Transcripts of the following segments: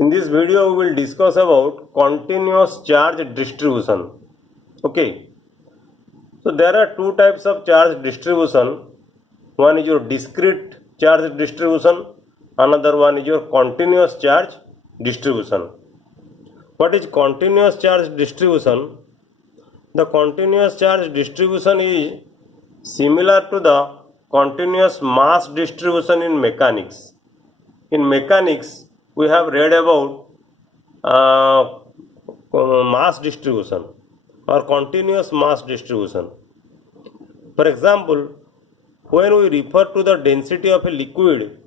In this video we will discuss about continuous charge distribution. Okay, so there are two types of charge distribution. One is your discrete charge distribution, another one is your continuous charge distribution. What is continuous charge distribution? The continuous charge distribution is similar to the continuous mass distribution in mechanics. In mechanics, we have read about mass distribution or continuous mass distribution. For example, when we refer to the density of a liquid,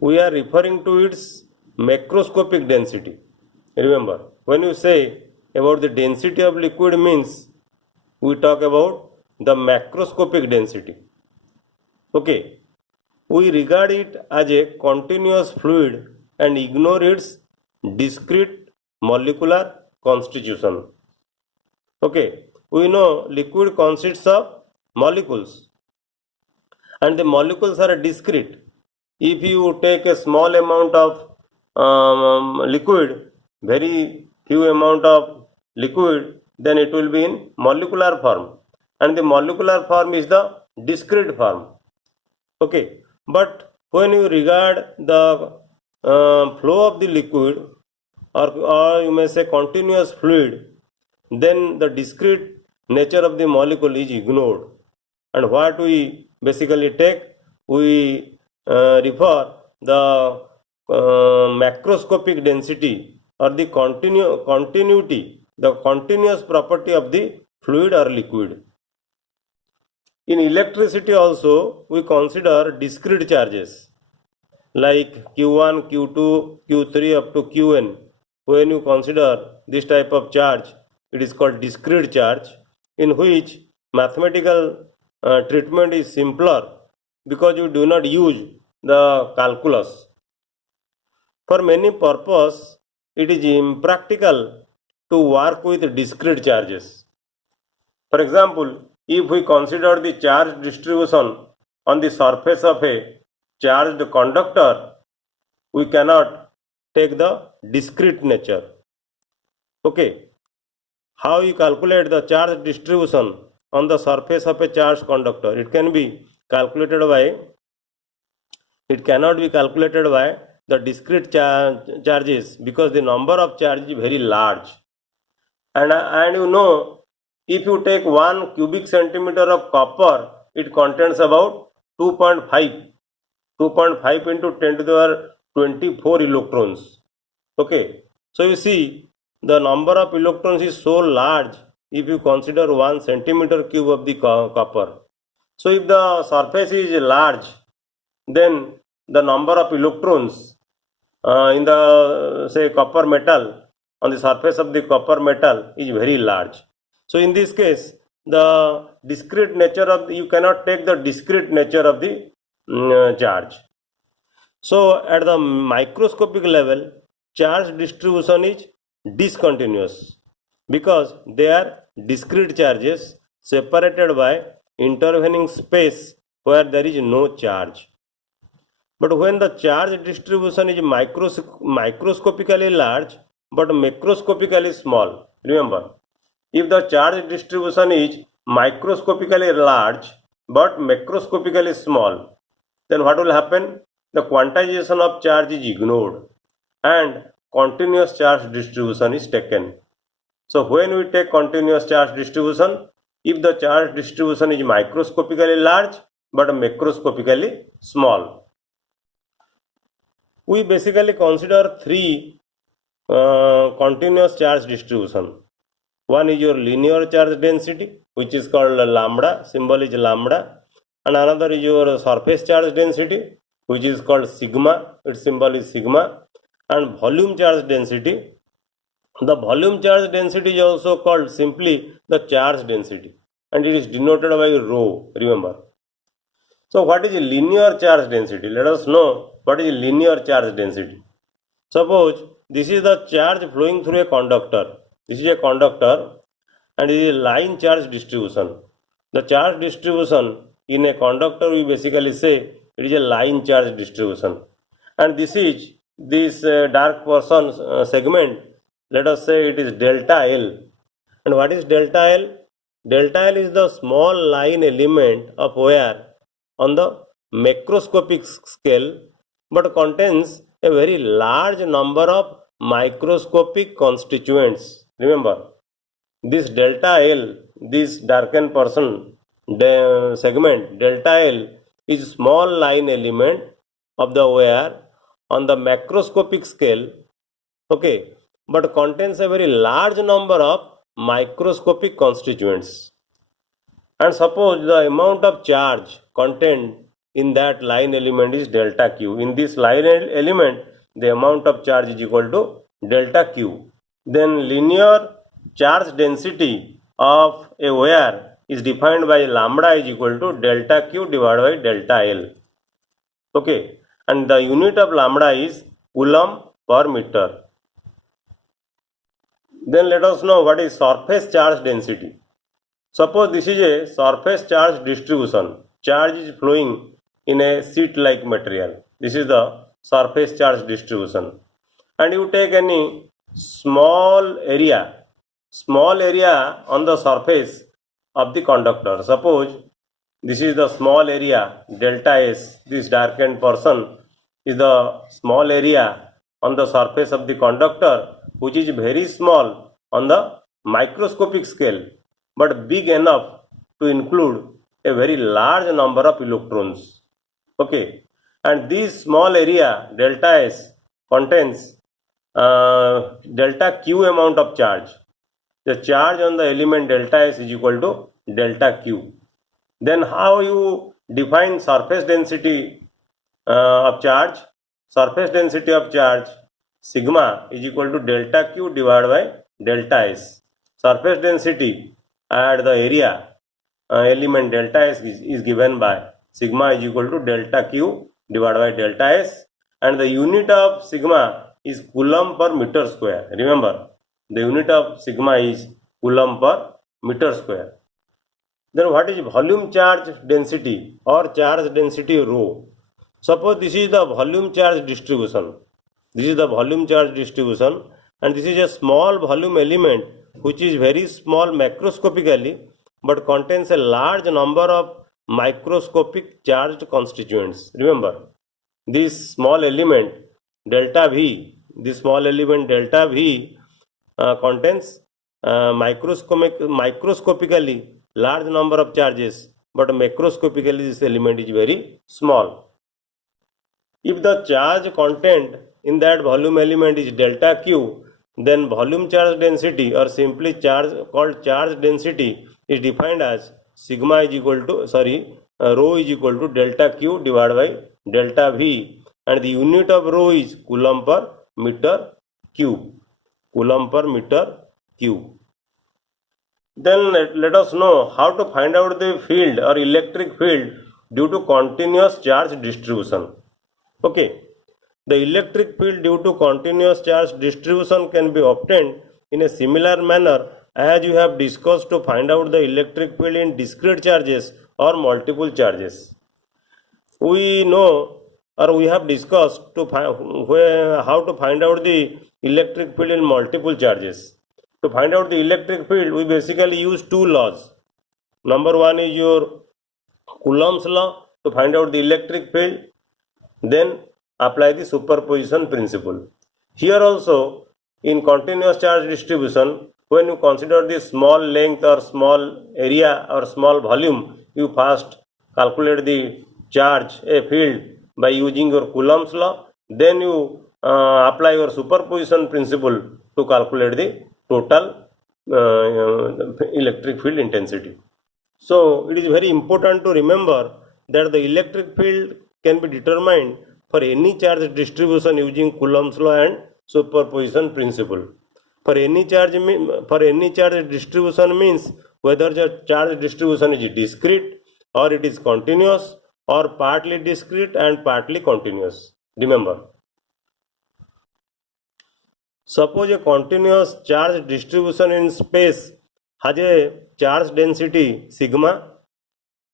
we are referring to its macroscopic density. Remember, when you say about the density of liquid means we talk about the macroscopic density. Okay, we regard it as a continuous fluid and ignore its discrete molecular constitution. Okay, we know liquid consists of molecules and the molecules are discrete. If you take a small amount of liquid, very few amount of liquid, then it will be in molecular form, and the molecular form is the discrete form. Okay, but when you regard the flow of the liquid, or you may say continuous fluid, then the discrete nature of the molecule is ignored, and what we basically take, we refer the macroscopic density or the continuity, the continuous property of the fluid or liquid. In electricity also, we consider discrete charges like Q1, Q2, Q3 up to Qn. When you consider this type of charge, it is called discrete charge, in which mathematical treatment is simpler because you do not use the calculus. For many purposes, it is impractical to work with discrete charges. For example, if we consider the charge distribution on the surface of a charged conductor, we cannot take the discrete nature. Okay, how you calculate the charge distribution on the surface of a charged conductor? It cannot be calculated by the discrete charges because the number of charges is very large, and you know, if you take 1 cubic centimeter of copper, it contains about 2.5 into 10 to the 24 electrons. Okay, so you see the number of electrons is so large if you consider 1 centimeter cube of the copper. So if the surface is large, then the number of electrons in the say copper metal, on the surface of the copper metal, is very large. So in this case, the discrete nature of you cannot take the discrete nature of the charge. So at the microscopic level, charge distribution is discontinuous because they are discrete charges separated by intervening space where there is no charge. But when the charge distribution is microscopically large but macroscopically small, remember, if the charge distribution is microscopically large but macroscopically small, then what will happen? The quantization of charge is ignored and continuous charge distribution is taken. So when we take continuous charge distribution, if the charge distribution is microscopically large but macroscopically small, we basically consider three continuous charge distribution. One is your linear charge density, which is called lambda, symbol is lambda, and another is your surface charge density, which is called sigma, its symbol is sigma, and volume charge density. The volume charge density is also called simply the charge density, and it is denoted by rho, remember. So what is linear charge density? Let us know what is linear charge density. Suppose this is the charge flowing through a conductor. This is a conductor and it is a line charge distribution. The charge distribution in a conductor, we basically say it is a line charge distribution, and this is this dark portion segment, let us say it is delta L. And what is delta L? Delta L is the small line element of wire on the macroscopic scale but contains a very large number of microscopic constituents. Remember, this delta L, this darkened portion segment delta L is small line element of the wire on the macroscopic scale, okay, but contains a very large number of microscopic constituents. And suppose the amount of charge contained in that line element is delta Q. In this line element, the amount of charge is equal to delta Q. Then linear charge density of a wire is defined by lambda is equal to delta Q divided by delta L. Okay, and the unit of lambda is coulomb per meter. Then let us know what is surface charge density. Suppose this is a surface charge distribution. Charge is flowing in a sheet-like material. This is the surface charge distribution. And you take any small area on the surface of the conductor. Suppose this is the small area delta S. This darkened portion is the small area on the surface of the conductor, which is very small on the microscopic scale but big enough to include a very large number of electrons. Okay, and this small area delta S contains delta Q amount of charge. The charge on the element delta S is equal to delta Q. Then how you define surface density of charge? Surface density of charge sigma is equal to delta Q divided by delta S. Surface density at the area element delta S is given by sigma is equal to delta Q divided by delta S, and the unit of sigma is coulomb per meter square. Remember, the unit of sigma is coulomb per meter square. Then what is volume charge density or charge density rho? Suppose this is the volume charge distribution. This is the volume charge distribution, and this is a small volume element which is very small macroscopically but contains a large number of microscopic charged constituents. Remember, this small element delta V, this small element delta V contains microscopically large number of charges, but macroscopically this element is very small. If the charge content in that volume element is delta Q, then volume charge density or simply charge called charge density is defined as sigma is equal to rho is equal to delta Q divided by delta V, and the unit of rho is coulomb per meter cube. Coulomb per meter cube. Then let us know how to find out the field or electric field due to continuous charge distribution. Okay, the electric field due to continuous charge distribution can be obtained in a similar manner as you have discussed to find out the electric field in discrete charges or multiple charges. We know or we have discussed to how to find out the electric field in multiple charges. To find out the electric field, we basically use two laws. Number one is your Coulomb's law to find out the electric field. Then apply the superposition principle. Here also, in continuous charge distribution, when you consider the small length or small area or small volume, you first calculate the charge, a field, by using your Coulomb's law. Then you apply your superposition principle to calculate the total electric field intensity. So it is very important to remember that the electric field can be determined for any charge distribution using Coulomb's law and superposition principle. For any charge distribution means whether the charge distribution is discrete or it is continuous or partly discrete and partly continuous. Remember. Suppose a continuous charge distribution in space has a charge density sigma.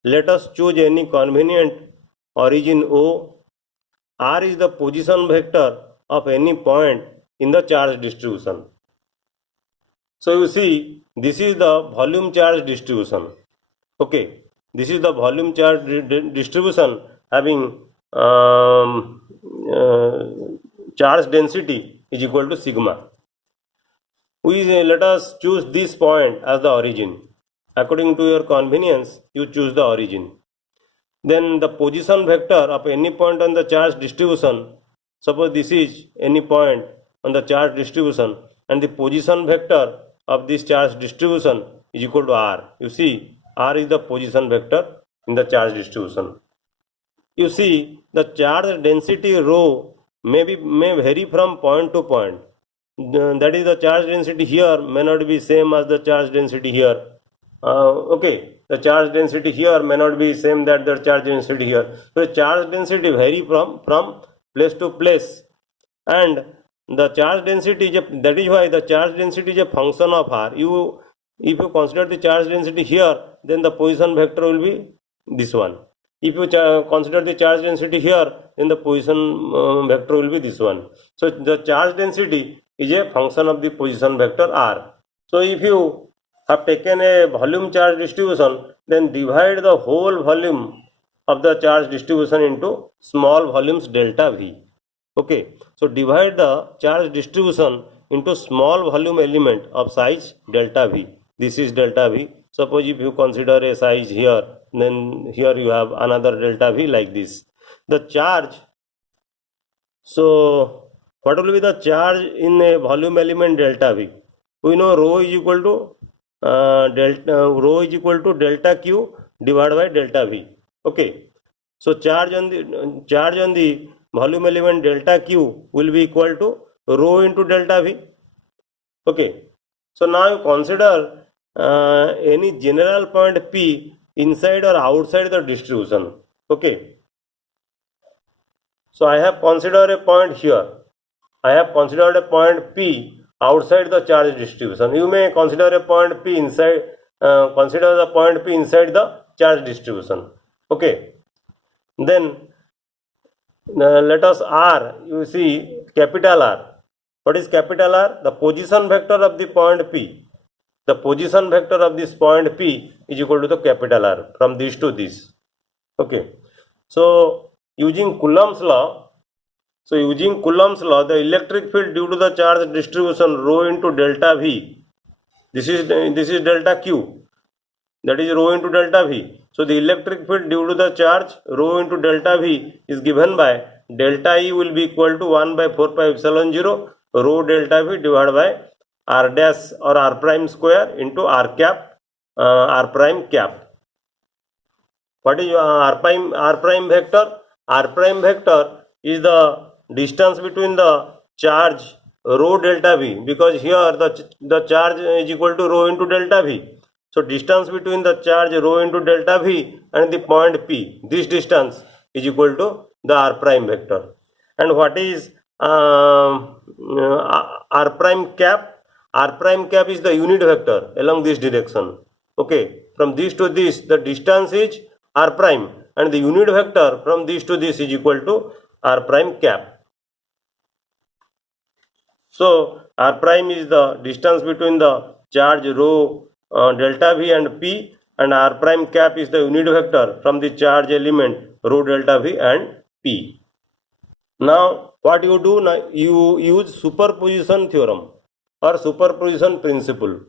Let us choose any convenient origin O. R is the position vector of any point in the charge distribution. So you see, this is the volume charge distribution. Okay, this is the volume charge distribution having charge density is equal to sigma. Let us choose this point as the origin. According to your convenience, you choose the origin. Then the position vector of any point on the charge distribution, suppose this is any point on the charge distribution, and the position vector of this charge distribution is equal to r. You see, r is the position vector in the charge distribution. You see, the charge density rho may vary from point to point. That is, the charge density here may not be same as the charge density here. Okay, the charge density here may not be same that the charge density here. So the charge density vary from place to place, and the charge density is that is why the charge density is a function of r. If you consider the charge density here, then the position vector will be this one. If you consider the charge density here, then the position vector will be this one. So the charge density is a function of the position vector r. So if you have taken a volume charge distribution, then divide the whole volume of the charge distribution into small volumes delta v. Okay, so divide the charge distribution into small volume element of size delta v. This is delta v. Suppose if you consider a size here, then here you have another delta v like this. The charge, so what will be the charge in a volume element delta v? We know rho is equal to delta q divided by delta v. Okay, so charge on the volume element delta q will be equal to rho into delta v. Okay, so now you consider any general point P inside or outside the distribution. Okay, so I have considered a point here. I have considered a point P outside the charge distribution. You may consider a point P inside. Consider the point P inside the charge distribution. Okay, then let us R. You see capital R. What is capital R? The position vector of the point P. The position vector of this point P is equal to the capital R from this to this. Okay, so using Coulomb's law, the electric field due to the charge distribution rho into delta V. This is delta Q. That is rho into delta V. So the electric field due to the charge rho into delta V is given by delta E will be equal to 1 by 4 pi epsilon 0 rho delta V divided by r dash or r prime square into r cap r prime cap. What is r prime vector? R prime vector is the distance between the charge rho delta V, because here the charge is equal to rho into delta V. So distance between the charge rho into delta V and the point P, this distance is equal to the r prime vector. And what is r prime cap? R prime cap is the unit vector along this direction. Okay, from this to this the distance is r prime, and the unit vector from this to this is equal to r prime cap. So r prime is the distance between the charge rho delta V and P, and r prime cap is the unit vector from the charge element rho delta V and P. Now what you do? Now you use superposition theorem or superposition principle.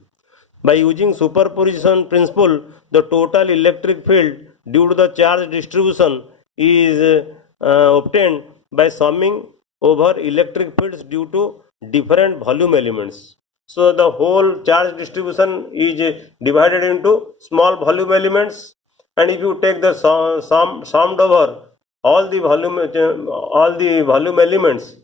By using superposition principle, the total electric field due to the charge distribution is obtained by summing over electric fields due to different volume elements. So the whole charge distribution is divided into small volume elements, and if you take the summed over all the volume elements,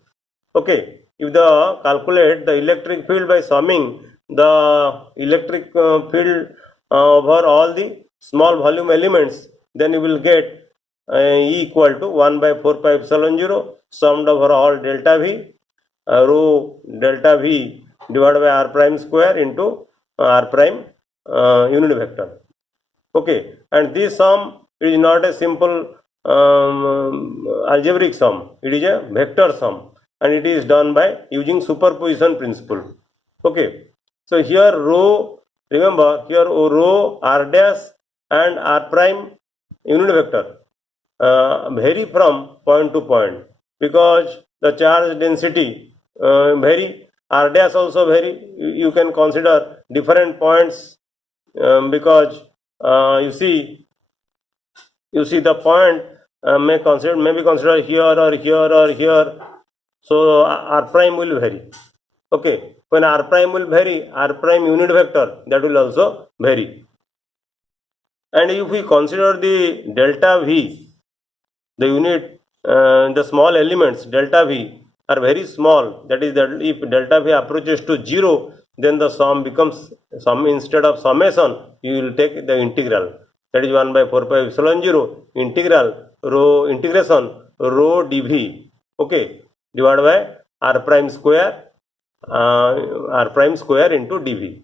okay, if the calculate the electric field by summing the electric field over all the small volume elements, then you will get E equal to 1 by 4 pi epsilon 0 summed over all delta V rho delta V divided by r prime square into r prime unit vector. Okay, and this sum is not a simple algebraic sum, it is a vector sum. and it is done by using superposition principle. Okay, so here rho, remember here rho, r dash and r prime unit vector vary from point to point because the charge density vary, r dash also vary. You can consider different points because you see the point may be considered here or here or here, so r prime will vary. Okay, when r prime will vary, r prime unit vector that will also vary. And if we consider the delta v, the unit the small elements delta v are very small, that is that if delta v approaches to 0, then the sum becomes sum, instead of summation you will take the integral, that is 1 by 4 pi epsilon 0 integral rho integration rho dv, okay, divided by r prime square into dv.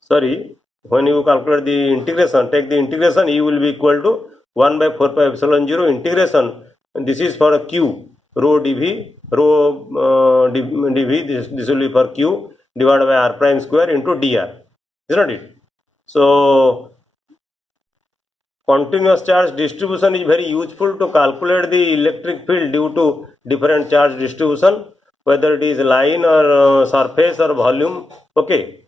Sorry, when you calculate the integration, take the integration, e will be equal to 1 by 4 pi epsilon 0 integration, and this is for a q rho dv dv, this will be for q divided by r prime square into dr, is not it? So continuous charge distribution is very useful to calculate the electric field due to different charge distribution, whether it is line or surface or volume. Okay,